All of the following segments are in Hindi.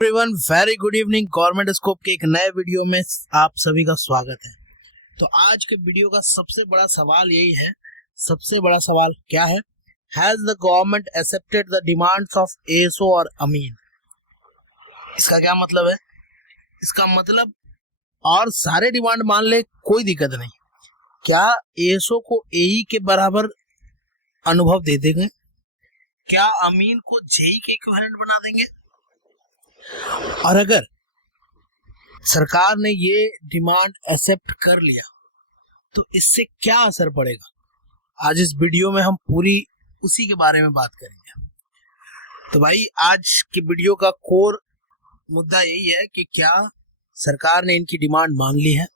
Everyone very good evening. Government scope के एक नए वीडियो में आप सभी का स्वागत है। तो आज के वीडियो का सबसे बड़ा सवाल यही है। सबसे बड़ा सवाल क्या है? Has the government accepted the demands of ASO और अमीन? इसका क्या मतलब है? इसका मतलब और सारे डिमांड मान ले, कोई दिक्कत नहीं। क्या एएसओ को एई के बराबर अनुभव दे देंगे? क्या अमीन को जेई के इक्विवेलेंट बना देंगे? और अगर सरकार ने ये डिमांड एक्सेप्ट कर लिया तो इससे क्या असर पड़ेगा? आज इस वीडियो में हम पूरी उसी के बारे में बात करेंगे। तो भाई, आज के वीडियो का कोर मुद्दा यही है कि क्या सरकार ने इनकी डिमांड मान ली है।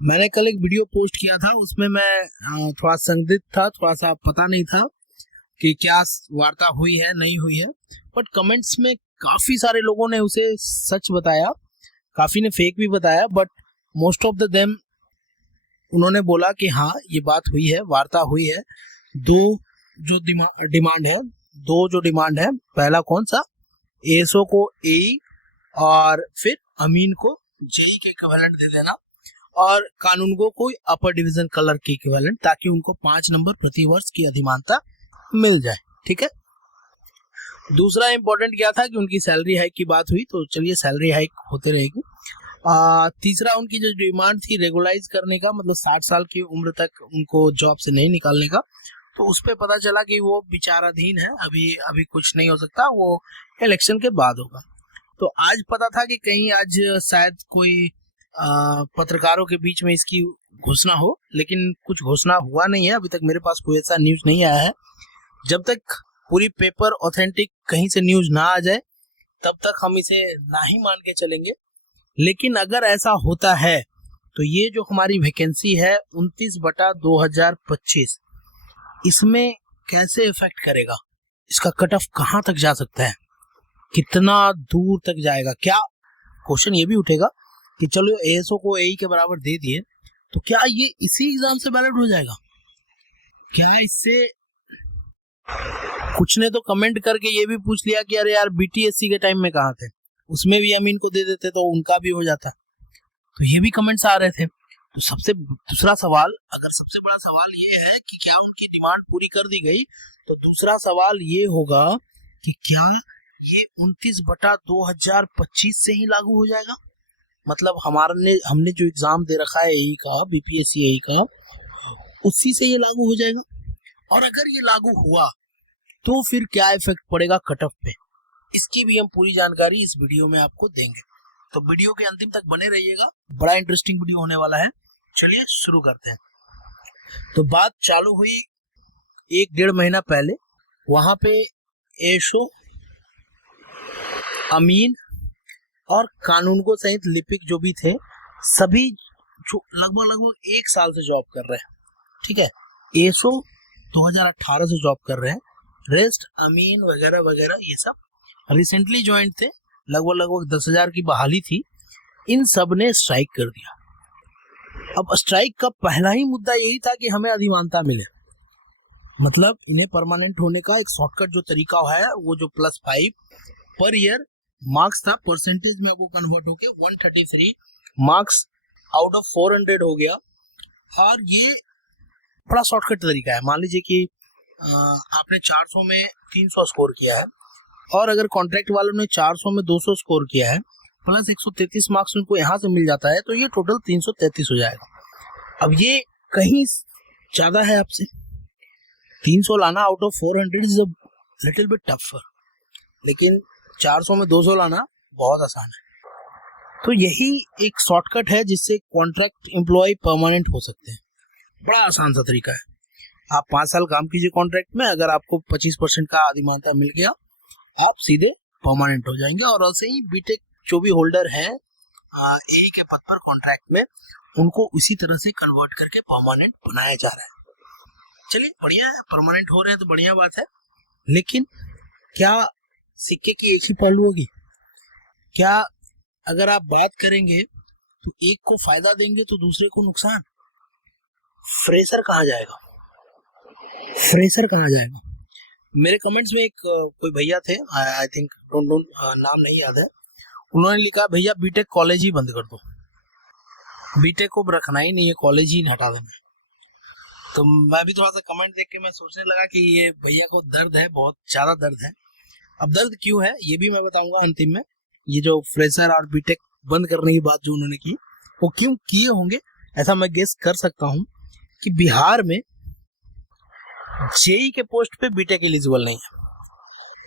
मैंने कल एक वीडियो पोस्ट किया था, उसमें मैं थोड़ा संदिग्ध था, थोड़ा सा पता नहीं था कि क्या वार्ता हुई है नहीं हुई है, बट कमेंट्स में काफी सारे लोगों ने उसे सच बताया, काफी ने फेक भी बताया, but most of the them उन्होंने बोला कि हाँ ये बात हुई है, वार्ता हुई है। दो जो डिमांड है, पहला कौन सा? एएसओ को एई और फिर अमीन को जेई के इक्विवेलेंट दे देना, और कानूनगो को अपर डिवीजन क्लर्क के इक्विवेलेंट, ताकि उनको 5 नंबर प्रति वर्ष की अधिमानता मिल जाए। ठीक है। दूसरा इंपॉर्टेंट क्या था कि उनकी सैलरी हाइक की बात हुई, तो चलिए सैलरी हाइक होते रहेगी। तीसरा उनकी जो डिमांड थी रेगुलाइज करने का, मतलब 60 साल की उम्र तक उनको जॉब से नहीं निकालने का, तो उस पर पता चला कि वो विचाराधीन है, अभी कुछ नहीं हो सकता, वो इलेक्शन के बाद होगा। तो आज पता था कि कहीं आज शायद कोई पत्रकारों के बीच में इसकी घोषणा हो, लेकिन कुछ घोषणा हुआ नहीं है। अभी तक मेरे पास कोई ऐसा न्यूज नहीं आया है। जब तक पूरी पेपर ऑथेंटिक कहीं से न्यूज ना आ जाए तब तक हम इसे ना ही मान के चलेंगे। लेकिन अगर ऐसा होता है तो ये जो हमारी वैकेंसी है 29/2025, इसमें कैसे इफेक्ट करेगा? इसका कट ऑफ कहाँ तक जा सकता है, कितना दूर तक जाएगा? क्या क्वेश्चन ये भी उठेगा कि चलो एएसओ को एई के बराबर दे दिए, तो क्या ये इसी एग्जाम से बैलेट हो जाएगा? क्या इससे कुछ ने तो कमेंट करके ये भी पूछ लिया कि अरे यार बीटीएससी के टाइम में कहाँ थे, उसमें भी अमीन को दे देते तो उनका भी हो जाता। तो ये भी कमेंट्स आ रहे थे। तो सबसे दूसरा सवाल, अगर सबसे बड़ा सवाल ये है कि क्या उनकी डिमांड पूरी कर दी गई, तो दूसरा सवाल ये होगा कि क्या ये 29/2025 से ही लागू हो जाएगा? मतलब हमने जो एग्जाम दे रखा है एई का, बीपीएससी एई का, उसी से ये लागू हो जाएगा? और अगर ये लागू हुआ तो फिर क्या इफेक्ट पड़ेगा कट ऑफ पे? इसकी भी हम पूरी जानकारी इस वीडियो में आपको देंगे। तो वीडियो के अंतिम तक बने रहिएगा, बड़ा इंटरेस्टिंग वीडियो होने वाला है। चलिए शुरू करते हैं। तो बात चालू हुई 1-1.5 महीना पहले। वहां पे एएसओ, अमीन और कानूनगो सहित लिपिक जो भी थे, सभी जो लगभग 1 साल से जॉब कर रहे हैं। ठीक है। एएसओ 2018 से जॉब कर रहे हैं, रेस्ट अमीन वगैरह वगैरह ये सब रिसेंटली ज्वाइन थे, लगभग 10,000 की बहाली थी। इन सब ने स्ट्राइक कर दिया। अब स्ट्राइक का पहला ही मुद्दा यही था कि हमें अधिमानता मिले, मतलब इन्हें परमानेंट होने का एक शॉर्टकट जो तरीका है, वो जो +5 पर ईयर मार्क्स था, परसेंटेज में वो कन्वर्ट होके 133 मार्क्स आउट ऑफ 400 हो गया। और ये बड़ा शॉर्टकट तरीका है। मान लीजिए कि आपने 400 में 300 स्कोर किया है, और अगर कॉन्ट्रैक्ट वालों ने 400 में 200 स्कोर किया है, प्लस 133 मार्क्स उनको यहाँ से मिल जाता है, तो ये टोटल 333 हो जाएगा। अब ये कहीं ज्यादा है आपसे, 300 लाना out of 400 is a little bit tougher, लेकिन 400 में 200 लाना बहुत आसान है। तो यही एक शॉर्टकट है जिससे कॉन्ट्रैक्ट एम्प्लॉय परमानेंट हो सकते हैं। बड़ा आसान सा तरीका है। आप 5 साल काम कीजिए कॉन्ट्रैक्ट में, अगर आपको 25% का अधिमानता मिल गया, आप सीधे परमानेंट हो जाएंगे। और ऐसे ही बीटेक जो भी होल्डर हैं एई के पद पर कॉन्ट्रैक्ट में, उनको इसी तरह से कन्वर्ट करके परमानेंट बनाया जा रहा है। चलिए बढ़िया है, परमानेंट हो रहे हैं तो बढ़िया बात है। लेकिन क्या सिक्के की एक ही पहलू होगी? क्या अगर आप बात करेंगे तो एक को फायदा देंगे तो दूसरे को नुकसान? फ्रेशर कहाँ जाएगा? मेरे कमेंट्स में एक कोई भैया थे, आई थिंक, डोंट नाम नहीं याद है, उन्होंने लिखा भैया बीटेक कॉलेज ही बंद कर दो, बीटेक को रखना ही नहीं है, कॉलेज ही हटा देना। तो मैं भी थोड़ा सा कमेंट देख के मैं सोचने लगा कि ये भैया को दर्द है, बहुत ज्यादा दर्द है। अब दर्द क्यों है ये भी मैं बताऊंगा अंतिम में। ये जो फ्रेशर और बीटेक बंद करने की बात जो उन्होंने की, वो क्यों किए होंगे ऐसा मैं गेस कर सकता हूँ कि बिहार में जेई के पोस्ट पे बीटेक एलिजिबल नहीं है।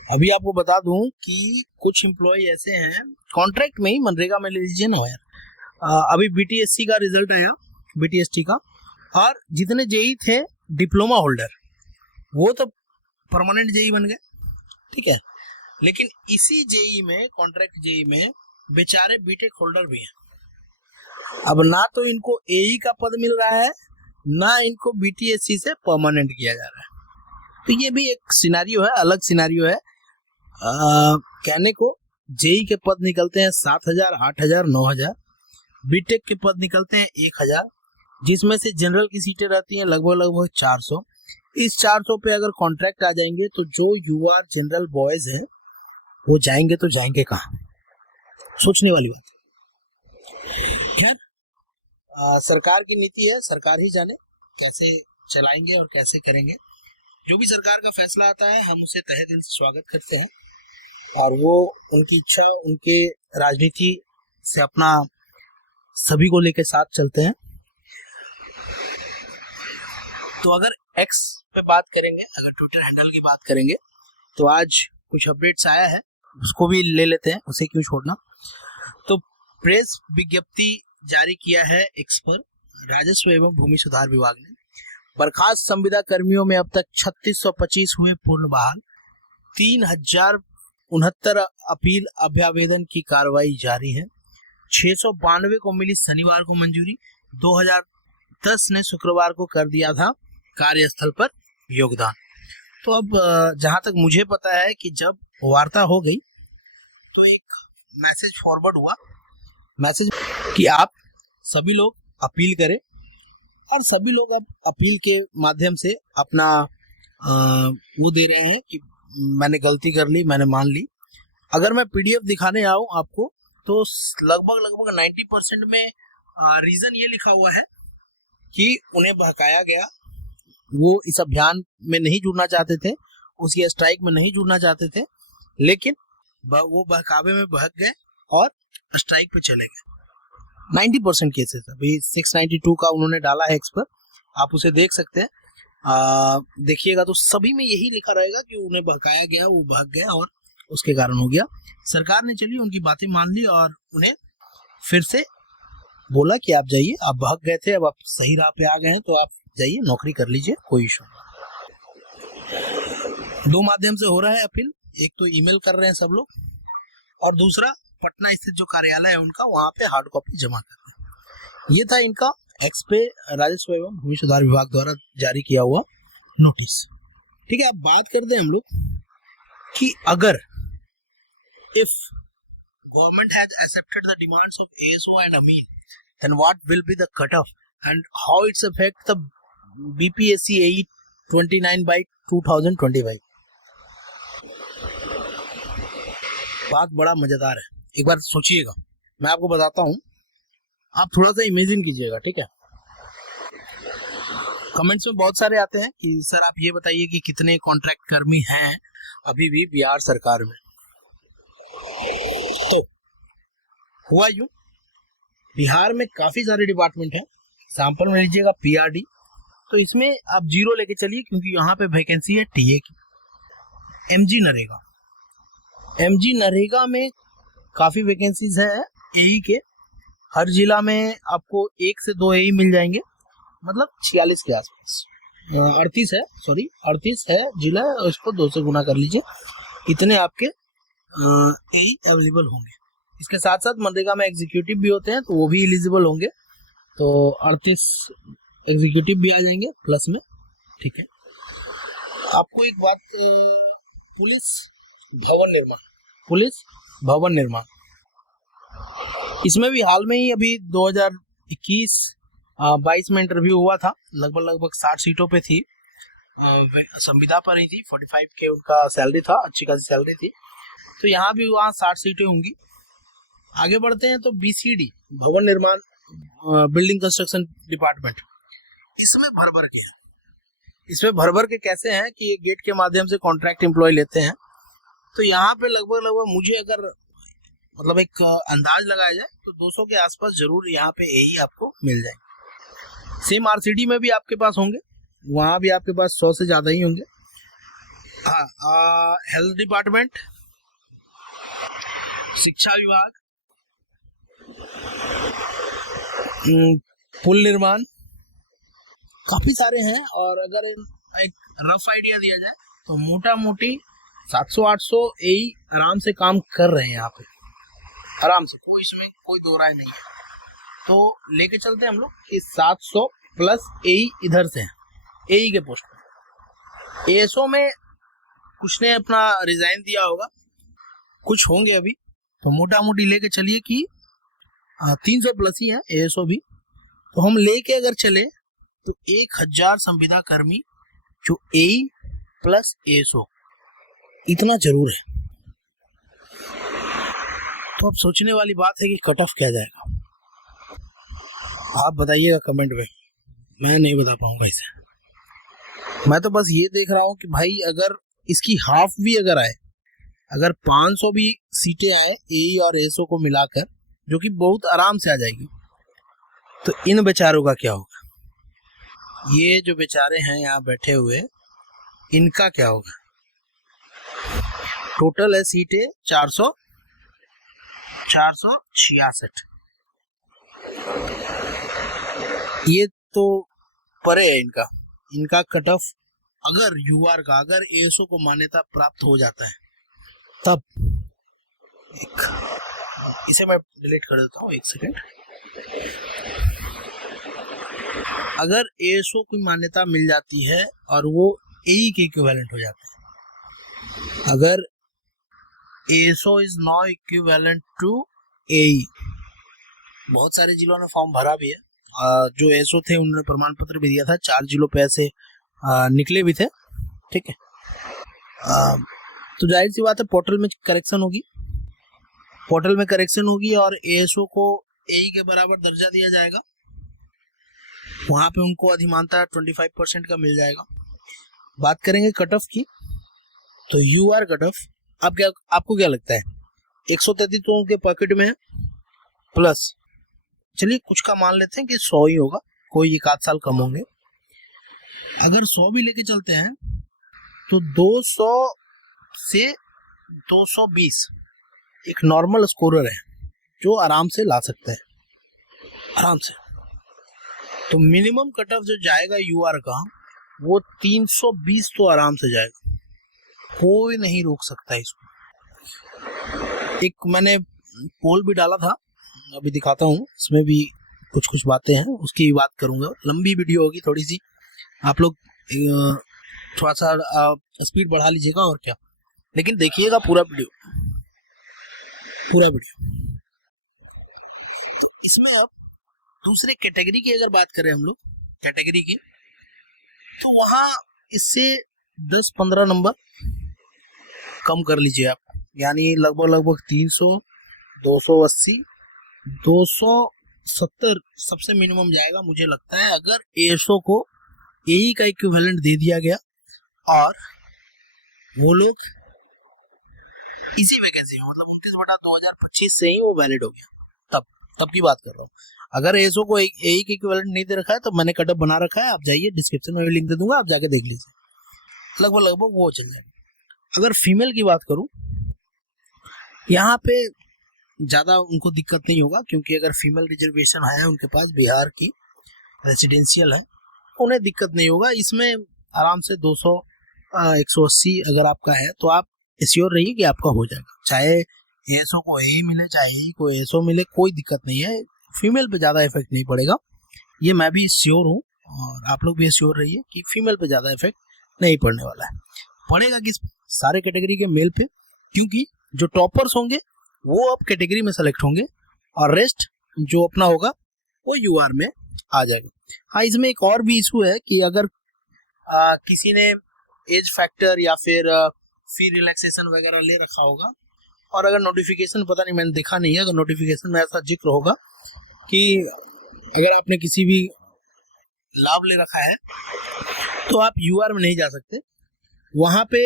अभी आपको बता दूं कि कुछ एम्प्लॉय ऐसे हैं कॉन्ट्रैक्ट में ही, मनरेगा में ले लीजिए ना यार। अभी बीटीएससी का रिजल्ट आया, बीटीएसटी का, और जितने जेई थे डिप्लोमा होल्डर वो तो परमानेंट जेई बन गए, ठीक है। लेकिन इसी जेई में, कॉन्ट्रैक्ट जेई में बेचारे बीटेक होल्डर भी हैं। अब ना तो इनको एई का पद मिल रहा है, ना इनको बीटीएससी से परमानेंट किया जा रहा है। तो ये भी एक सिनेरियो है, अलग सिनेरियो है। कहने को जेई के पद निकलते हैं 7,000, 8,000, 9,000, बीटेक के पद निकलते हैं 1,000, जिसमें से जनरल की सीटें रहती हैं लगभग 400। इस 400 पे अगर कॉन्ट्रैक्ट आ जाएंगे तो जो यूआर जनरल बॉयज है वो जाएंगे तो जाएंगे कहाँ, सोचने वाली बात। खैर, सरकार की नीति है, सरकार ही जाने कैसे चलाएंगे और कैसे करेंगे। जो भी सरकार का फैसला आता है हम उसे तहे दिल से स्वागत करते हैं, और वो उनकी इच्छा, उनके राजनीति से अपना सभी को लेके साथ चलते हैं। तो अगर एक्स पे बात करेंगे, अगर ट्विटर हैंडल की बात करेंगे, तो आज कुछ अपडेट्स आया है, उसको भी ले लेते हैं, उसे क्यों छोड़ना। तो प्रेस विज्ञप्ति जारी किया है एक्स पर राजस्व एवं भूमि सुधार विभाग ने। बर्खास्त संविदा कर्मियों में अब तक 3625 हुए पूर्ण बहाल, 3069 अपील अभ्यावेदन की कार्रवाई जारी है, 692 को मिली शनिवार को मंजूरी, 2010 ने शुक्रवार को कर दिया था कार्यस्थल पर योगदान। तो अब जहां तक मुझे पता है कि जब वार्ता हो गई तो एक मैसेज फॉरवर्ड हुआ, मैसेज कि आप सभी लोग अपील करें, और सभी लोग अब अपील के माध्यम से अपना वो दे रहे हैं कि मैंने गलती कर ली, मैंने मान ली। अगर मैं पीडीएफ दिखाने आऊँ आपको तो लगभग 90% में रीजन ये लिखा हुआ है कि उन्हें बहकाया गया, वो इस अभियान में नहीं जुड़ना चाहते थे, उसकी स्ट्राइक में नहीं जुड़ना चाहते थे, लेकिन वो बहकावे में बहक गए और स्ट्राइक पे चले गए। 90% केसेस। अभी 692 का उन्होंने डाला है एक्स पर, आप उसे देख सकते हैं, देखिएगा तो सभी में यही लिखा रहेगा कि उन्हें बहकाया गया, वो बहक गया और उसके कारण हो गया। सरकार ने चलिए उनकी बातें मान ली और उन्हें फिर से बोला कि आप जाइए, आप बहक गए थे, अब आप सही राह पे आ गए हैं, तो आप जाइए नौकरी कर लीजिए, कोई इशू नहीं। 2 माध्यम से हो रहा है अपील, एक तो ईमेल कर रहे हैं सब लोग, और दूसरा पटना स्थित जो कार्यालय है उनका, वहां पे हार्ड कॉपी जमा करना। ये था इनका एक्स पे राजस्व एवं भूमि सुधार विभाग द्वारा जारी किया हुआ नोटिस। ठीक है, अब बात करते हैं हम लोग कि अगर if government has accepted the demands of ASO and अमीन, then what will be the cutoff and how it's affect the BPSC AE 29/2025। बात बड़ा मजेदार है, एक बार सोचिएगा, मैं आपको बताता हूं, आप थोड़ा सा इमेजिन कीजिएगा, ठीक है। कमेंट्स में बहुत सारे आते हैं कि सर आप ये बताइए कि कितने कॉन्ट्रैक्ट कर्मी हैं अभी भी बिहार सरकार में। तो हुआ यूं, बिहार में काफी सारे डिपार्टमेंट हैं। एग्जाम्पल में लीजिएगा पीआरडी, तो इसमें आप 0 लेके चलिए क्योंकि यहाँ पे वैकेंसी है टीए की। एमजी नरेगा, एमजी नरेगा में काफी वैकेंसीज है एई के, हर जिला में आपको 1 से 2 एई मिल जाएंगे, मतलब 46 के आसपास, 38 है, सॉरी 38 है जिला, उसको 2 से गुना कर लीजिए, इतने आपके एई अवेलेबल होंगे। इसके साथ साथ मनरेगा में एग्जीक्यूटिव भी होते हैं, तो वो भी एलिजिबल होंगे, तो 38 एग्जीक्यूटिव भी आ जाएंगे प्लस में, ठीक है। आपको एक बात, पुलिस भवन निर्माण, इसमें भी हाल में ही अभी 2021-22 में इंटरव्यू हुआ था, लगभग 60 सीटों पे थी, संविदा पर ही थी, 45 के उनका सैलरी था, अच्छी खासी सैलरी थी। तो यहाँ भी वहाँ 60 सीटें होंगी, आगे बढ़ते हैं तो BCD, भवन निर्माण, बिल्डिंग कंस्ट्रक्शन डिपार्टमेंट, इसमें भर के है। इसमें भर के कैसे हैं कि ये गेट के माध्यम से कॉन्ट्रैक्ट एम्प्लॉय लेते हैं। तो यहाँ पे लगभग मुझे अगर मतलब एक अंदाज लगाया जाए तो 200 के आसपास जरूर यहाँ पे यही आपको मिल जाएंगे। सेम RCD में भी आपके पास होंगे, वहाँ भी आपके पास 100 से ज़्यादा ही होंगे। हाँ, हेल्थ डिपार्टमेंट, शिक्षा विभाग, पुल निर्माण, काफी सारे हैं। और अगर एक रफ आइडिया दिया जाए तो मोटा मोटी 700-800 यही आराम से काम कर रहे हैं यहाँ पे, आराम से, कोई इसमें कोई दो राय नहीं है। तो लेके चलते हैं हम लोग कि 700 प्लस यही इधर से है, यही के पोस्ट पे। ASO में कुछ ने अपना रिजाइन दिया होगा, कुछ होंगे अभी, तो मोटा मोटी लेके चलिए कि 300 प्लस ही है ASO भी। तो हम लेके अगर चले तो 1000 संविदा कर्मी जो AE प्लस ASO, इतना जरूर है। तो अब सोचने वाली बात है कि कट ऑफ क्या जाएगा, आप बताइएगा कमेंट में, मैं नहीं बता पाऊंगा इसे। मैं तो बस ये देख रहा हूँ कि भाई अगर इसकी हाफ भी अगर आए, अगर 500 भी सीटें आए AE और ASO को मिलाकर, जो कि बहुत आराम से आ जाएगी, तो इन बेचारों का क्या होगा? ये जो बेचारे हैं यहाँ बैठे हुए, इनका क्या होगा? टोटल है सीटें 466। ये तो परे है इनका कट ऑफ। अगर UR का, अगर ASO को मान्यता प्राप्त हो जाता है तब, इसे मैं डिलीट कर देता हूँ, 1 सेकेंड। अगर ASO की मान्यता मिल जाती है और वो AE के इक्विवेलेंट हो जाते हैं, अगर ASO is now equivalent to AE, बहुत सारे जिलों ने फॉर्म भरा भी है, जो ASO थे उन्होंने प्रमाण पत्र भी दिया था, 4 जिलों पे ऐसे निकले भी थे, ठीक है। तो जाहिर सी बात है पोर्टल में करेक्शन होगी और ASO को AE के बराबर दर्जा दिया जाएगा, वहां पे उनको अधिमानता 25% का मिल जाएगा। बात करेंगे कट ऑफ की, तो UR कट ऑफ आपको क्या लगता है? 133 तो उनके पॉकेट में है, प्लस चलिए कुछ का मान लेते हैं कि 100 ही होगा, कोई 1 आध साल कम होंगे। अगर 100 भी लेके चलते हैं तो 200 से 220 एक नॉर्मल स्कोरर है जो आराम से ला सकता है, आराम से। तो मिनिमम कट ऑफ जो जाएगा UR का, वो 320 तो आराम से जाएगा, कोई नहीं रोक सकता इसको। एक मैंने पोल भी डाला था, अभी दिखाता हूँ, इसमें भी कुछ बातें हैं, उसकी भी बात करूंगा। लंबी वीडियो होगी थोड़ी सी, आप लोग थोड़ा सा स्पीड बढ़ा लीजिएगा और क्या, लेकिन देखिएगा पूरा वीडियो। इसमें दूसरे कैटेगरी की अगर बात करें हम लोग, कैटेगरी की, तो वहां इससे 10-15 नंबर कम कर लीजिए आप, यानी लगभग 300, 280, 270 सबसे मिनिमम जाएगा मुझे लगता है, अगर ASO को AE का इक्विवेलेंट दे दिया गया और वो लोग इसी वैकेंसी में, मतलब 29/2025 से ही वो वैलिड हो गया, तब की बात कर रहा हूँ। अगर ASO को AE के इक्विवेलेंट नहीं दे रखा है तो मैंने कटअप बना रखा है, आप जाइए, डिस्क्रिप्शन में भी लिंक दे दूंगा, आप जाके देख लीजिए, लगभग वो चल जाएगा। अगर फीमेल की बात करूं, यहाँ पे ज़्यादा उनको दिक्कत नहीं होगा, क्योंकि अगर फीमेल रिजर्वेशन है उनके पास, बिहार की रेजिडेंशियल है, उन्हें दिक्कत नहीं होगा। इसमें आराम से 200, 180 अगर आपका है तो आप एश्योर रहिए कि आपका हो जाएगा, चाहे ASO को AE मिले, चाहे AE को ASO मिले, कोई दिक्कत नहीं है, फीमेल पे ज़्यादा इफेक्ट नहीं पड़ेगा, ये मैं भी श्योर हूँ और आप लोग भी श्योर रहिए कि फीमेल पे ज़्यादा इफेक्ट नहीं पड़ने वाला है। पड़ेगा किस? सारे कैटेगरी के मेल पे, क्योंकि जो टॉपर्स होंगे वो अब कैटेगरी में सेलेक्ट होंगे और रेस्ट जो अपना होगा वो UR में आ जाएगा। हाँ, इसमें एक और भी इशू है कि अगर किसी ने एज फैक्टर या फिर फी रिलैक्सेशन वगैरह ले रखा होगा और अगर नोटिफिकेशन पता नहीं, मैंने देखा नहीं है, अगर नोटिफिकेशन में ऐसा जिक्र होगा कि अगर आपने किसी भी लाभ ले रखा है तो आप यूआर में नहीं जा सकते, वहां पे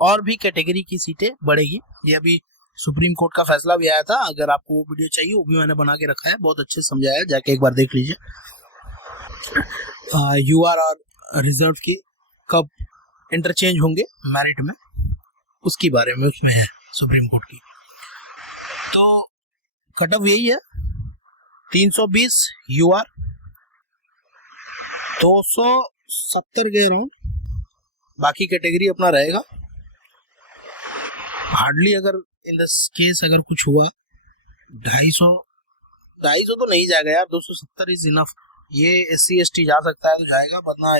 और भी कैटेगरी की सीटें बढ़ेगी। ये अभी सुप्रीम कोर्ट का फैसला भी आया था, अगर आपको वो वीडियो चाहिए वो भी मैंने बना के रखा है, बहुत अच्छे से समझाया, जाके एक बार देख लीजिए। यूआर और रिजर्व की कब इंटरचेंज होंगे मेरिट में, उसके बारे में उसमें है सुप्रीम कोर्ट की। तो कट ऑफ यही है 320 यूआर, 270 के अराउंड बाकी कैटेगरी अपना रहेगा। हार्डली अगर इन द केस अगर कुछ हुआ 250 तो नहीं जाएगा यार, 270 इज इनफ। ये SC ST जा सकता है तो जाएगा, वरना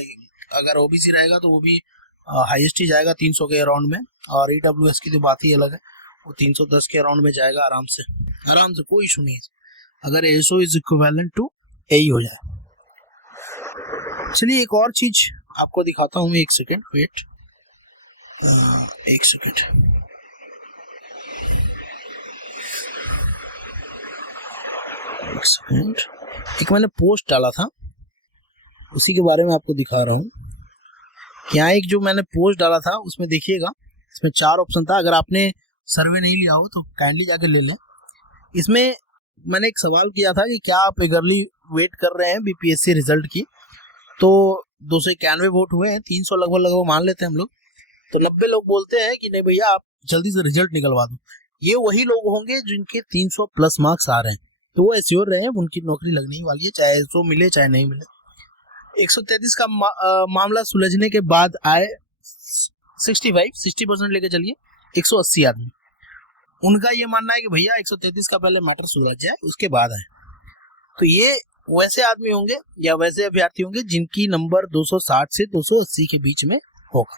अगर OBC रहेगा तो वो भी हाईएस्ट ही जाएगा 300 के अराउंड में। और EWS की तो बात ही अलग है, वो 310 के अराउंड में जाएगा आराम से, कोई इशू नहीं है अगर ASO is equivalent to AE हो जाए। चलिए एक और चीज आपको दिखाता हूँ, एक सेकेंड वेट, एक सेकेंड। एक मैंने पोस्ट डाला था, उसी के बारे में आपको दिखा रहा हूँ। यहाँ एक जो मैंने पोस्ट डाला था उसमें देखिएगा, इसमें 4 ऑप्शन था। अगर आपने सर्वे नहीं लिया हो तो काइंडली जाके ले लें। इसमें मैंने एक सवाल किया था कि क्या आप एगरली वेट कर रहे हैं BPSC रिजल्ट की, तो 291 वोट हुए हैं, 300 लगभग मान लेते हैं हम लोग। तो 90 लोग बोलते हैं कि नहीं भैया आप जल्दी से रिजल्ट निकलवा दो। ये वही लोग होंगे जिनके 300 प्लस मार्क्स आ रहे हैं, तो वो एश्योर रहे हैं उनकी नौकरी लगने ही वाली है, चाहे 100 मिले चाहे नहीं मिले। 133 का मामला सुलझने के बाद आए 60% लेके चलिए 180 आदमी। उनका ये मानना है कि भैया 133 का पहले मैटर सुलझ जाए उसके बाद आए। तो ये वैसे आदमी होंगे या वैसे अभ्यर्थी होंगे जिनकी नंबर 260 से 280 के बीच में होगा।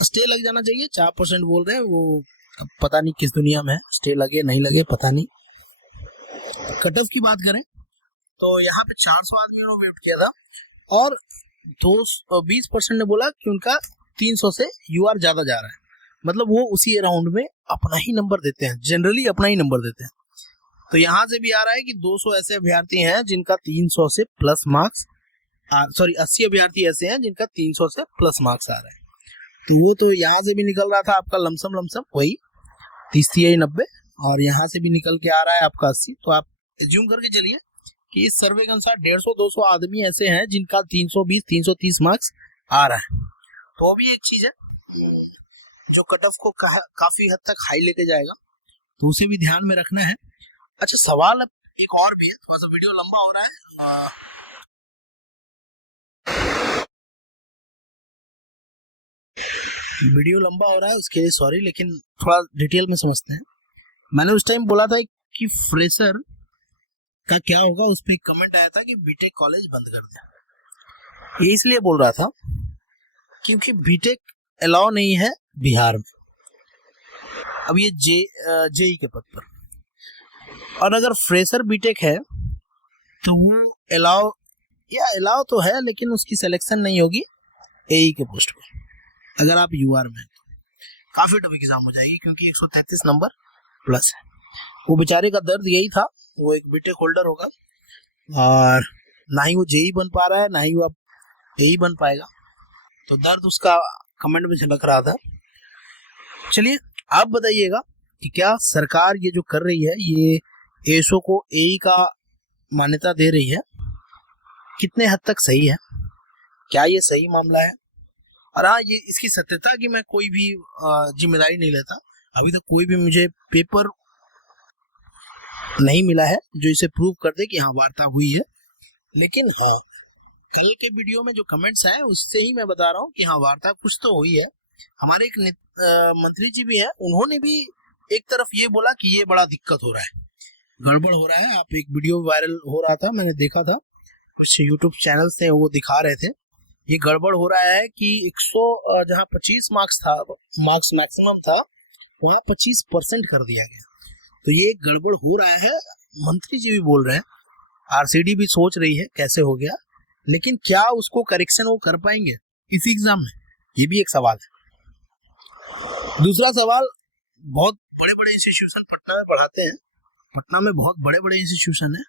स्टे लग जाना चाहिए, 4% बोल रहे हैं, वो पता नहीं किस दुनिया में है, स्टे लगे नहीं लगे पता नहीं। कट ऑफ की बात करें तो यहाँ पे 400 आदमियों ने वेट किया था और 20% ने बोला कि उनका 300 से यूआर ज्यादा जा रहा है, मतलब वो उसी अराउंड में अपना ही नंबर देते हैं, जनरली अपना ही नंबर देते हैं। तो यहाँ से भी आ रहा है कि 200 ऐसे अभ्यर्थी हैं जिनका 300 से प्लस मार्क्स, 80 अभ्यर्थी ऐसे हैं जिनका 300 से प्लस मार्क्स आ रहे हैं। तो वो तो यहाँ से भी निकल रहा था आपका लमसम वही 30-90, और यहाँ से भी निकल के आ रहा है आपका 80। तो आप एज्यूम करके चलिए कि इस सर्वे के अनुसार 150-200 आदमी ऐसे हैं जिनका 320-330 मार्क्स आ रहा है। तो भी एक चीज है जो कट ऑफ को काफी हद तक हाई लेके जाएगा, तो उसे भी ध्यान में रखना है। अच्छा सवाल अब एक और भी है, थोड़ा सा वीडियो लंबा हो रहा है, उसके लिए सॉरी, लेकिन थोड़ा डिटेल में समझते हैं। मैंने उस टाइम बोला था कि फ्रेशर का क्या होगा, उस पर कमेंट आया था कि बीटेक कॉलेज बंद कर दे। ये इसलिए बोल रहा था क्योंकि बीटेक अलाउ नहीं है बिहार में, अब ये जेई के पद पर, और अगर फ्रेशर बीटेक है तो वो अलाउ तो है, लेकिन उसकी सिलेक्शन नहीं होगी एई के पोस्ट पर। अगर आप यूआर में तो काफी टफ एग्जाम हो जाएगी, क्योंकि 133 नंबर प्लस है। वो बेचारे का दर्द यही था, वो एक बीटेक होल्डर होगा और ना ही वो जेई बन पा रहा है ना ही वो अब एई बन पाएगा, तो दर्द उसका कमेंट में झलक रहा था। चलिए आप बताइएगा कि क्या सरकार ये जो कर रही है, ये एसओ को एई का मान्यता दे रही है, कितने हद तक सही है, क्या ये सही मामला है? और हाँ, ये इसकी सत्यता की मैं कोई भी जिम्मेदारी नहीं लेता, अभी तक कोई भी मुझे पेपर नहीं मिला है जो इसे प्रूव कर दे कि हाँ वार्ता हुई है। लेकिन हाँ, कल के वीडियो में जो कमेंट्स आए उससे ही मैं बता रहा हूँ कि हाँ वार्ता कुछ तो हुई है। हमारे एक मंत्री जी भी हैं, उन्होंने भी एक तरफ ये बोला कि ये बड़ा दिक्कत हो रहा है, गड़बड़ हो रहा है। आप एक वीडियो वायरल हो रहा था, मैंने देखा था, यूट्यूब चैनल थे वो दिखा रहे थे, ये गड़बड़ हो रहा है कि 100 जहाँ 25 मार्क्स मैक्सिमम था वहाँ 25% कर दिया गया, तो ये गड़बड़ हो रहा है। मंत्री जी भी बोल रहे हैं, आरसीडी भी सोच रही है कैसे हो गया, लेकिन क्या उसको करेक्शन वो कर पाएंगे इसी एग्जाम में, ये भी एक सवाल है। दूसरा सवाल बहुत बड़े बड़े इंस्टीट्यूशन पटना में पढ़ाते हैं, पटना में बहुत बड़े बड़े इंस्टीट्यूशन है,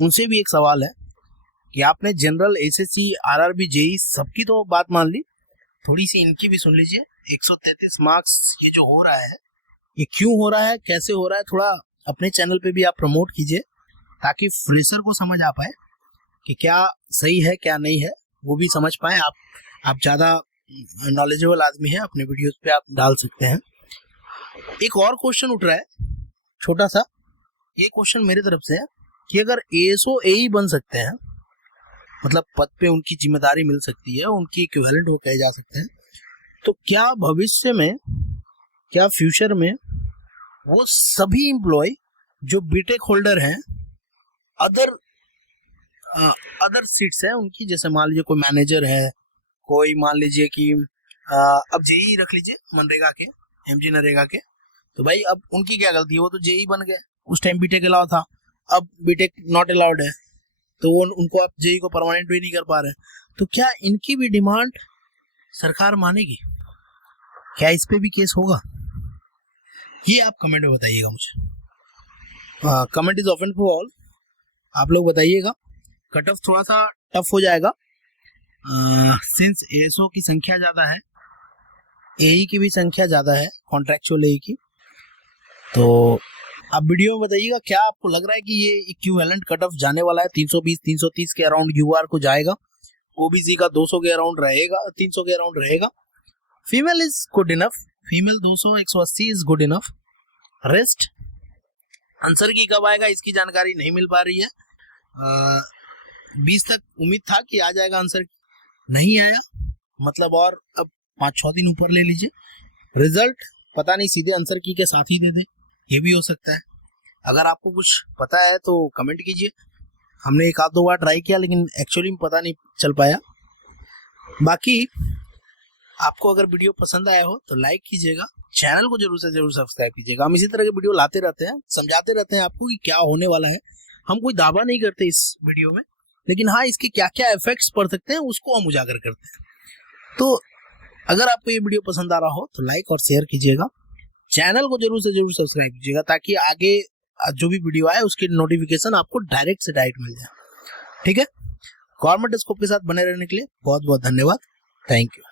उनसे भी एक सवाल है कि आपने जनरल, एसएससी, आरआरबी, जेई सबकी तो बात मान ली, थोड़ी सी इनकी भी सुन लीजिए। 133 मार्क्स ये जो हो रहा है, ये क्यों हो रहा है, कैसे हो रहा है, थोड़ा अपने चैनल पे भी आप प्रमोट कीजिए ताकि फ्रेशर को समझ आ पाए कि क्या सही है क्या नहीं है, वो भी समझ पाए। आप ज़्यादा नॉलेजेबल आदमी हैं, अपने वीडियोस पे आप डाल सकते हैं। एक और क्वेश्चन उठ रहा है छोटा सा, ये क्वेश्चन मेरे तरफ से है कि अगर एएसओ एई बन सकते हैं, मतलब पद पे उनकी जिम्मेदारी मिल सकती है, उनकी इक्विवेलेंट वो कहे जा सकते हैं, तो क्या भविष्य में, क्या फ्यूचर में वो सभी एम्प्लॉय जो बीटेक होल्डर हैं, अदर सीट्स है उनकी, जैसे मान लीजिए कोई मैनेजर है, कोई मान लीजिए कि अब जेई रख लीजिए मनरेगा के, एमजी नरेगा के, तो भाई अब उनकी क्या गलती है, वो तो जेई बन गए, उस टाइम बीटेक अलाउ था, अब बीटेक नॉट अलाउड है, तो वो उनको आप जेई को परमानेंट भी नहीं कर पा रहे हैं, तो क्या इनकी भी डिमांड सरकार मानेगी? क्या इस पे भी केस होगा? ये आप कमेंट में बताइएगा मुझे। Comment is open for all, आप लोग बताइएगा। कट ऑफ थोड़ा सा टफ हो जाएगा सिंस एएसओ की संख्या ज़्यादा है, एई की भी संख्या ज़्यादा है, कॉन्ट्रैक्चुअल एई की। तो आप वीडियो में बताइएगा क्या आपको लग रहा है कि ये इक्विवेलेंट कट ऑफ जाने वाला है, 320 330 के अराउंड यूआर को जाएगा, ओबीसी का 200 के अराउंड रहेगा, 300 के अराउंड रहेगा, female is good enough, female 200 180 is good enough, rest answer की कब आएगा इसकी जानकारी नहीं मिल पा रही है। 20 तक उम्मीद था कि आ जाएगा आंसर, नहीं आया, मतलब और अब 5-6 दिन ऊपर ले लीजिए। रिजल्ट पता नहीं सीधे आंसर की के साथ ही दे दे, ये भी हो सकता है। अगर आपको कुछ पता है तो कमेंट कीजिए, हमने एक आध दो बार ट्राई किया लेकिन एक्चुअली में पता नहीं चल पाया। बाकी आपको अगर वीडियो पसंद आया हो तो लाइक कीजिएगा, चैनल को जरूर से जरूर सब्सक्राइब कीजिएगा। हम इसी तरह के वीडियो लाते रहते हैं, समझाते रहते हैं आपको कि क्या होने वाला है। हम कोई दावा नहीं करते इस वीडियो में, लेकिन हाँ इसके क्या क्या इफेक्ट्स पड़ सकते हैं उसको हम उजागर करते हैं। तो अगर आपको ये वीडियो पसंद आ रहा हो तो लाइक और शेयर कीजिएगा, चैनल को जरूर से जरूर सब्सक्राइब कीजिएगा ताकि आगे जो भी वीडियो आए उसकी नोटिफिकेशन आपको डायरेक्ट से डायरेक्ट मिल जाए। ठीक है, गवर्नमेंट स्कोप के साथ बने रहने के लिए बहुत बहुत धन्यवाद। Thank you.